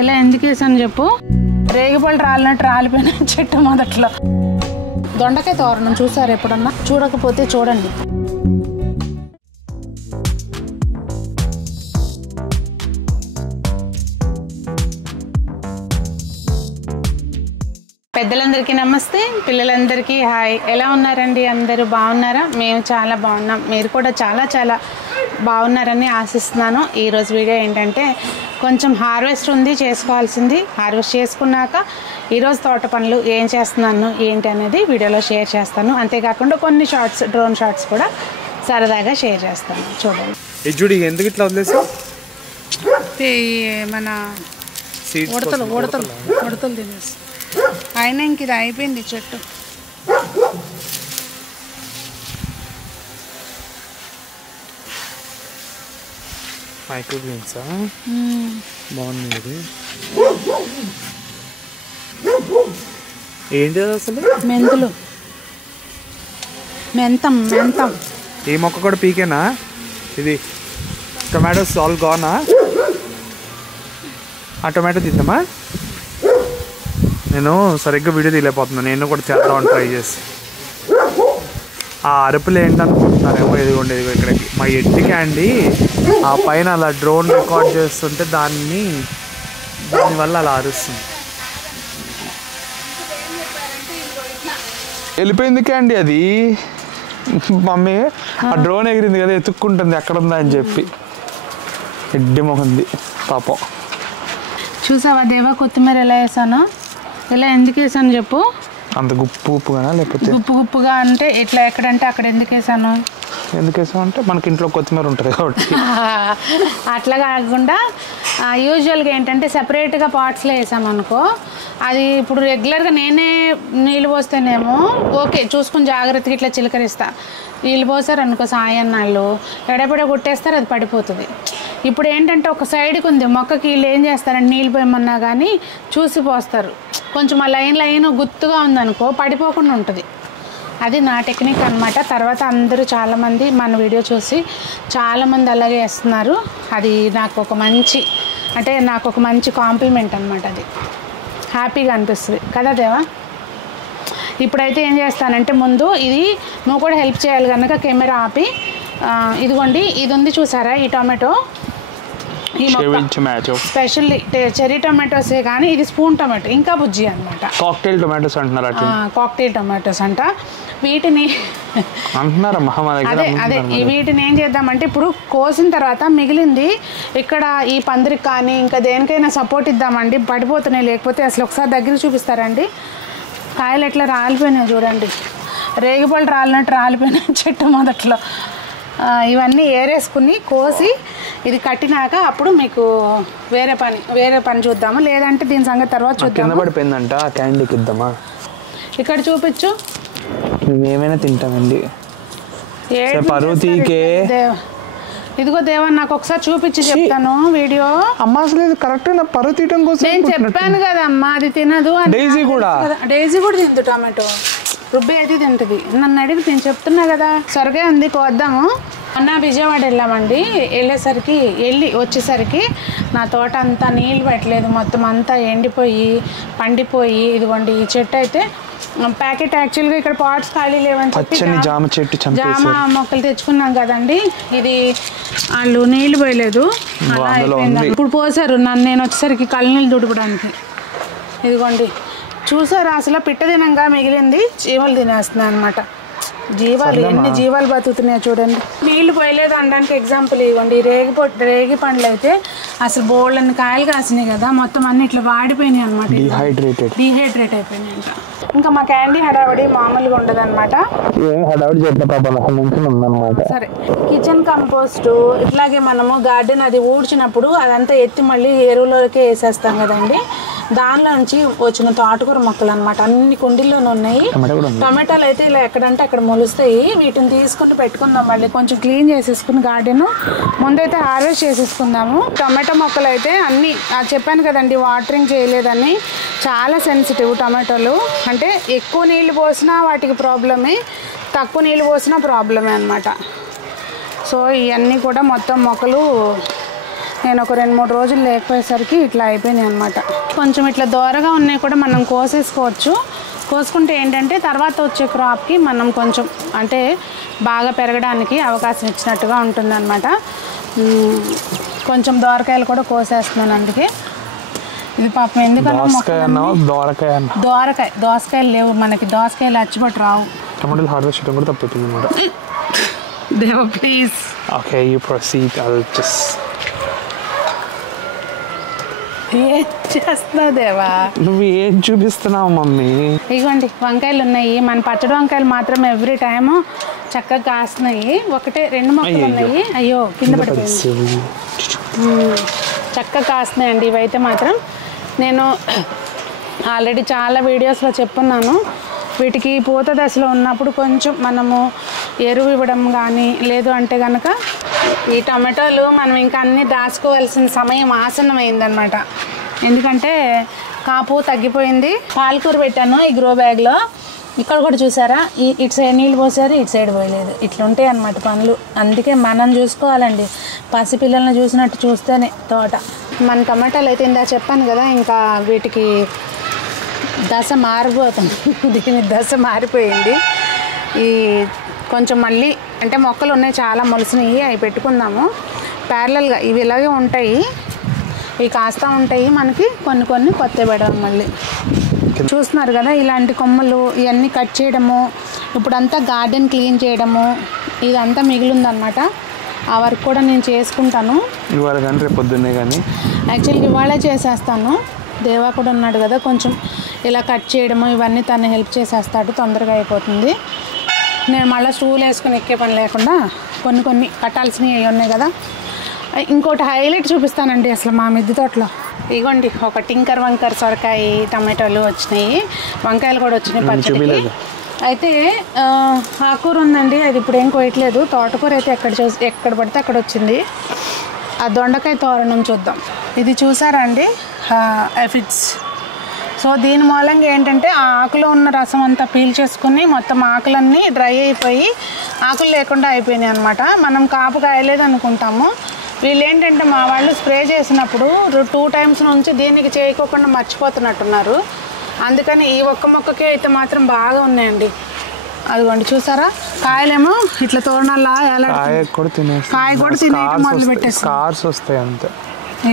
ఇలా ఎందుకు వేసాను చెప్పు. రేగిపళ్ళు రాలినట్టు రాలిపోయిన చెట్టు మొదట్లో. దొండకాయ తోరణం చూసారు ఎప్పుడన్నా? చూడకపోతే చూడండి. పెద్దలందరికీ నమస్తే, పిల్లలందరికీ హాయ్. ఎలా ఉన్నారండి? అందరూ బాగున్నారా? మేము చాలా బాగున్నాం. మీరు కూడా చాలా చాలా బాగున్నారని ఆశిస్తున్నాను. ఈరోజు వీడియో ఏంటంటే కొంచెం హార్వెస్ట్ ఉంది చేసుకోవాల్సింది. హార్వెస్ట్ చేసుకున్నాక ఈరోజు తోట పనులు ఏం చేస్తున్నాను ఏంటి అనేది వీడియోలో షేర్ చేస్తాను. అంతేకాకుండా కొన్ని షార్ట్స్, డ్రోన్ షార్ట్స్ కూడా సరదాగా షేర్ చేస్తాను. చూడండి. ఎందుకు ఇట్లా వదిలేసావు? మన ఉడతలు తినేసి అయినా ఇంక ఇది అయిపోయింది చెట్టు. మైక్రో గ్రీన్సా? బాగుంది ఇది. ఏంటి అసలు? మెంతులు, మెంతం. ఈ మొక్క కూడా పీకేనా? ఇది టొమాటోస్ ఆల్ గానా? ఆ టొమాటో తిందామా? నేను సరిగ్గా వీడియో తీయలేకపోతున్నాను. నేను కూడా చేద్దామని ట్రై చేసి. ఆ అరుపులు ఏంటనుకుంటున్నారేమో. ఇదిగోండి, ఇదిగో ఇక్కడికి మా ఇంటికి అండి ఆ పైన అలా డ్రోన్ రికార్డ్ చేస్తుంటే దానివల్ల అలా అరుస్తుంది. వెళ్ళిపోయిందికే అండి అది. మమ్మీ ఆ డ్రోన్ ఎగిరింది కదా, ఎత్తుక్కుంటుంది ఎక్కడుందా అని చెప్పి. ఎడ్డి మొహంది పాపం. చూసావా దేవా కొత్తిమీర ఎలా వేసాను? ఇలా ఎందుకు వేసాను చెప్పు. అంత గుప్పుగా లేకపోతే గుప్పుగా అంటే ఇట్లా ఎక్కడంటే అక్కడ ఎందుకు వేసాను? ఎందుకు వేసాం అంటే మనకి ఇంట్లో కొత్తిమీర ఉంటుంది కాబట్టి. అట్లా కాకుండా యూజువల్గా ఏంటంటే సెపరేట్గా పాట్స్లో వేసామనుకో, అది ఇప్పుడు రెగ్యులర్గా నేనే నీళ్ళు పోస్తేనేమో ఓకే చూసుకుని జాగ్రత్తగా ఇట్లా చిలకరిస్తా. నీళ్ళు పోసారు అనుకో సాయన్నాళ్ళు ఎడబెడ కొట్టేస్తారు, అది పడిపోతుంది. ఇప్పుడు ఏంటంటే ఒక సైడ్కి ఉంది మొక్కకి, వీళ్ళు ఏం చేస్తారంటే నీళ్ళు పోయమన్నా కానీ చూసి పోస్తారు. కొంచెం ఆ లైన్ గుత్తుగా ఉందనుకో పడిపోకుండా ఉంటుంది. అది నా టెక్నిక్ అనమాట. తర్వాత అందరూ చాలామంది మన వీడియో చూసి చాలామంది అలాగే వేస్తున్నారు. అది నాకు ఒక మంచి కాంప్లిమెంట్ అనమాట. అది హ్యాపీగా అనిపిస్తుంది కదా దేవా. ఇప్పుడైతే ఏం చేస్తానంటే ముందు ఇది నువ్వు కూడా హెల్ప్ చేయాలి కనుక కెమెరా ఆపి, ఇదిగోండి ఇది ఉంది చూసారా ఈ టొమాటో, ఈ మొక్క స్పెషల్లీ చెర్రీ టొమాటోసే కానీ ఇది స్పూన్ టొమాటో ఇంకా బుజ్జి అనమాట. కాక్టైల్ టొమాటోస్ అంటున్నారు. కాక్టైల్ టొమాటోస్ అంట వీటిని అదే వీటిని ఏం చేద్దామంటే ఇప్పుడు కోసిన తర్వాత మిగిలింది ఇక్కడ ఈ పందిరికి కానీ ఇంకా దేనికైనా సపోర్ట్ ఇద్దామండి. పడిపోతున్నాయి లేకపోతే అసలు. ఒకసారి దగ్గర చూపిస్తారండి. కాయలు ఎట్లా రాలిపోయినాయి చూడండి. రేగిపళ్ళు రాలినట్టు రాలిపోయిన చెట్టు మొదట్లో. ఇవన్నీ ఏరేసుకుని కోసి ఇది కట్టినాక అప్పుడు మీకు వేరే పని చూద్దాము. లేదంటే దీని సంగతి తర్వాత చూద్దాం. పడిపోయిందంట క్యాండీకి ఇద్దామా? ఇక్కడ చూపించు. మేమేమైనా తింటామండి. ఇదిగో దేవా నాకు ఒకసారి చూపించి చెప్తాను వీడియో. అమ్మ అసలు ఇది కరెక్ట్ నా పరువు తీయటం కోసం నేను చెప్పాను కదా అమ్మా అది తినదు. డైజీ కూడా తిందు టమాటో, రుబ్బి అయితే తింటుంది. నన్ను అడిగి నేను చెప్తున్నా కదా. సొరకాయ ఉంది కోద్దాము. మొన్న విజయవాడ వెళ్ళామండి. వచ్చేసరికి నా తోట అంతా నీళ్ళు పెట్టలేదు, మొత్తం అంతా ఎండిపోయి పండిపోయి. ఇదిగోండి ఈ చెట్టు అయితే ప్యాకెట్ యాక్చువల్గా ఇక్కడ పాట్స్ ఖాళీ లేవని చెప్పి జామ మొక్కలు తెచ్చుకున్నాం కదండి. ఇది వాళ్ళు నీళ్ళు పోయలేదు, అలా అయిపోయింది. ఇప్పుడు పోసారు నేను వచ్చేసరికి కళ్ళనీళ్ళు దుడపడానికి. ఇదిగోండి చూసారా అసలు పిట్ట తినంగా మిగిలింది జీవాలు తినేస్తున్నాయి అనమాట. ఎన్ని జీవాలు బతుకుతున్నాయో చూడండి. నీళ్లు పోయలేదు అనడానికి ఎగ్జాంపుల్ ఇవ్వండి. రేగి పండ్లు అయితే అసలు బోళ్ళని కాయలు కాసినాయి కదా, మొత్తం అన్ని ఇట్లా వాడిపోయినాయి అనమాట. డీహైడ్రేట్ అయిపోయినాయి అంట. ఇంకా మా క్యాండీ హడావడి మామూలుగా ఉండదు అనమాట. సరే కిచెన్ కంపోస్ట్ ఇట్లాగే మనము గార్డెన్ అది ఊడ్చినప్పుడు అదంతా ఎత్తి మళ్ళీ ఎరువులోకే వేసేస్తాం కదండి. దానిలో నుంచి వచ్చిన తోటకూర మొక్కలు అనమాట. అన్ని కుండీల్లోనే ఉన్నాయి. టొమాటోలు అయితే ఇలా ఎక్కడంటే అక్కడ మొలుస్తాయి. వీటిని తీసుకుని పెట్టుకుందాం. మళ్ళీ కొంచెం క్లీన్ చేసేసుకుని గార్డెన్ ముందైతే హార్వెస్ట్ చేసేసుకుందాము. టొమాటో మొక్కలు అయితే అన్నీ చెప్పాను కదండి, వాటరింగ్ చేయలేదని. చాలా సెన్సిటివ్ టొమాటోలు. అంటే ఎక్కువ నీళ్ళు పోసినా వాటికి ప్రాబ్లమే, తక్కువ నీళ్ళు పోసినా ప్రాబ్లమే అనమాట. సో ఇవన్నీ కూడా మొత్తం మొక్కలు నేను ఒక 2-3 రోజులు లేకపోయేసరికి ఇట్లా అయిపోయినాయి అనమాట. కొంచెం ఇట్లా దూరగా ఉన్నాయి కూడా మనం కోసేసుకోవచ్చు. కోసుకుంటే ఏంటంటే తర్వాత వచ్చే క్రాప్కి మనం కొంచెం అంటే బాగా పెరగడానికి అవకాశం ఇచ్చినట్టుగా ఉంటుందన్నమాట. కొంచెం దోరకాయలు కూడా కోసేస్తున్నాను. అందుకే ఇది పాపం ఎందుకన్నా దోసకాయలు లేవు మనకి, దోసకాయలు అచ్చిపట్టు రావు. టమాటాలు హార్వెస్ట్ చేయడం కూడా తప్పుతుంది అన్నమాట. దేవా please. Okay you proceed. I'll just ఏం చేస్తున్నావు దేవా? నువ్వు ఏం చూపిస్తున్నావు మమ్మీ? ఇదిగోండి వంకాయలు ఉన్నాయి. మన పచ్చడి వంకాయలు మాత్రం ఎవ్రీ టైము చక్కగా కాస్తున్నాయి. 1-2 మొక్కలు ఉన్నాయి. అయ్యో కింద పడిపోయింది. చక్కగా కాస్తున్నాయండి ఇవైతే మాత్రం. నేను ఆల్రెడీ చాలా వీడియోస్లో చెప్పున్నాను, వీటికి పూత దశలో ఉన్నప్పుడు కొంచెం మనము ఎరువు ఇవ్వడం కానీ లేదు అంటే కనుక ఈ టమాటోలు మనం ఇంకా అన్నీ దాచుకోవాల్సిన సమయం ఆసన్నమైందనమాట. ఎందుకంటే కాపు తగ్గిపోయింది. పాలకూర పెట్టాను ఈ గ్రో బ్యాగ్లో. ఇక్కడ కూడా చూసారా, ఇటు సైడ్ నీళ్ళు పోసారు, ఇటు సైడ్ పోయలేదు. ఇట్లా ఉంటాయి అన్నమాట పనులు. అందుకే మనం చూసుకోవాలండి, పసిపిల్లల్ని చూసినట్టు చూస్తేనే తోట. మన టమాటాలు అయితే ఇందా చెప్పాను కదా, ఇంకా వీటికి దశ మారిపోతుంది. దీని దశ మారిపోయింది. ఈ కొంచెం మళ్ళీ అంటే మొక్కలు ఉన్నాయి చాలా మొలిసినవి, అవి పెట్టుకుందాము ప్యారలల్గా. ఇవి ఇలాగే ఉంటాయి, ఇవి కాస్తూ ఉంటాయి. మనకి కొన్ని కొత్త పెడదాం మళ్ళీ. చూస్తున్నారు కదా ఇలాంటి కొమ్మలు ఇవన్నీ కట్ చేయడము, ఇప్పుడంతా గార్డెన్ క్లీన్ చేయడము ఇదంతా మిగిలిందనమాట. ఆ వర్క్ కూడా నేను చేసుకుంటాను ఇవాళ కానీ రేపు పొద్దున్నే కానీ. యాక్చువల్గా ఇవాళ చేసేస్తాను. దేవా కూడా ఉన్నాడు కదా, కొంచెం ఇలా కట్ చేయడము ఇవన్నీ తను హెల్ప్ చేసేస్తాడు, తొందరగా అయిపోతుంది. నేను మళ్ళీ స్టూల్ వేసుకుని ఎక్కే పని లేకుండా కొన్ని కట్టాల్సినవి అవి ఉన్నాయి కదా. ఇంకోటి హైలైట్ చూపిస్తానండి అసలు మా మిద్దె తోటలో. ఇగోండి ఒక టింకర్ వంకర్ సొరకాయ టమాటోలు వచ్చినాయి, వంకాయలు కూడా వచ్చినాయి పచ్చడికి. అయితే ఆకూర ఉందండి, అది ఇప్పుడు ఏం కోయట్లేదు. తోటకూర అయితే ఎక్కడ పడితే అక్కడ వచ్చింది. ఆ దొండకాయ తోరణం చూద్దాం. ఇది చూసారా అండి, ఎఫిడ్స్. సో దీని మూలంగా ఏంటంటే ఆ ఆకులో ఉన్న రసం అంతా పీల్చేసుకుని మొత్తం ఆకులన్నీ డ్రై అయిపోయి ఆకులు లేకుండా అయిపోయినాయి అనమాట. మనం కాపు కాయలేదు అనుకుంటాము. వీళ్ళు ఏంటంటే మా వాళ్ళు స్ప్రే చేసినప్పుడు 2 times నుంచి దీనికి చేయకోకుండా మర్చిపోతున్నట్టున్నారు. అందుకని ఈ ఒక్క మొక్కకే అయితే మాత్రం బాగా ఉన్నాయండి. అదిగోండి చూసారా, కాయలేమో ఇట్లా తోరణాలా కాయ కూడా తినేయటం మొదలు పెట్టేసి స్కార్స్ వస్తాయి అంతే,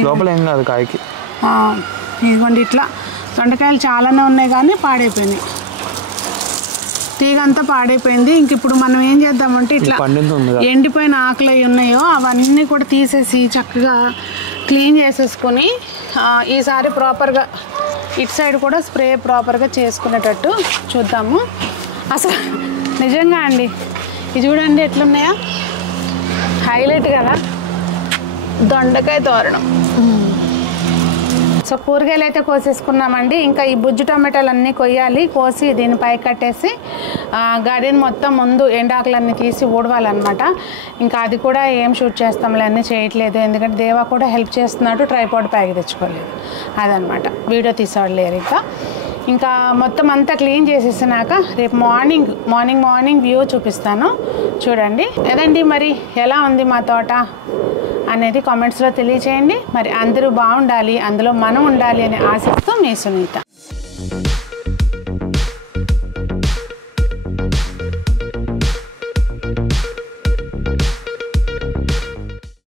లోపల ఏం కాదు కాయకి. ఇదిగోండి ఇట్లా దొండకాయలు చాలానే ఉన్నాయి కానీ పాడైపోయినాయి, తీగ అంతా పాడైపోయింది. ఇంక ఇప్పుడు మనం ఏం చేద్దామంటే ఇట్లా ఎండిపోయిన ఆకులు అవి ఉన్నాయో అవన్నీ కూడా తీసేసి చక్కగా క్లీన్ చేసేసుకొని ఈసారి ప్రాపర్గా ఇటు సైడ్ కూడా స్ప్రే ప్రాపర్గా చేసుకునేటట్టు చూద్దాము. అసలు నిజంగా అండి ఇది చూడండి ఎట్లున్నాయా, హైలైట్ కదా దొండకాయ తోరణం. సో కూరగాయలు అయితే కోసేసుకున్నామండి. ఇంకా ఈ బుజ్జు టమాటాలు అన్నీ కొయ్యాలి, కోసి దీనిపై కట్టేసి గార్డెన్ మొత్తం ముందు ఎండాకులన్నీ తీసి ఊడవాలన్నమాట. ఇంకా అది కూడా ఏం షూట్ చేస్తాంలే, అన్నీ చేయట్లేదు ఎందుకంటే దేవా కూడా హెల్ప్ చేస్తున్నాడు, ట్రైపాడ్ ప్యాక్ తెచ్చుకోలేదు అదనమాట, వీడియో తీసేవాళ్ళు ఇంకా మొత్తం అంతా క్లీన్ చేసేసినాక రేపు మార్నింగ్ వ్యూ చూపిస్తాను చూడండి. ఏదండి మరి ఎలా ఉంది మా తోట అనేది కామెంట్స్లో తెలియచేయండి. మరి అందరూ బాగుండాలి, అందులో మనం ఉండాలి అని ఆశిస్తూ మీ సునీత.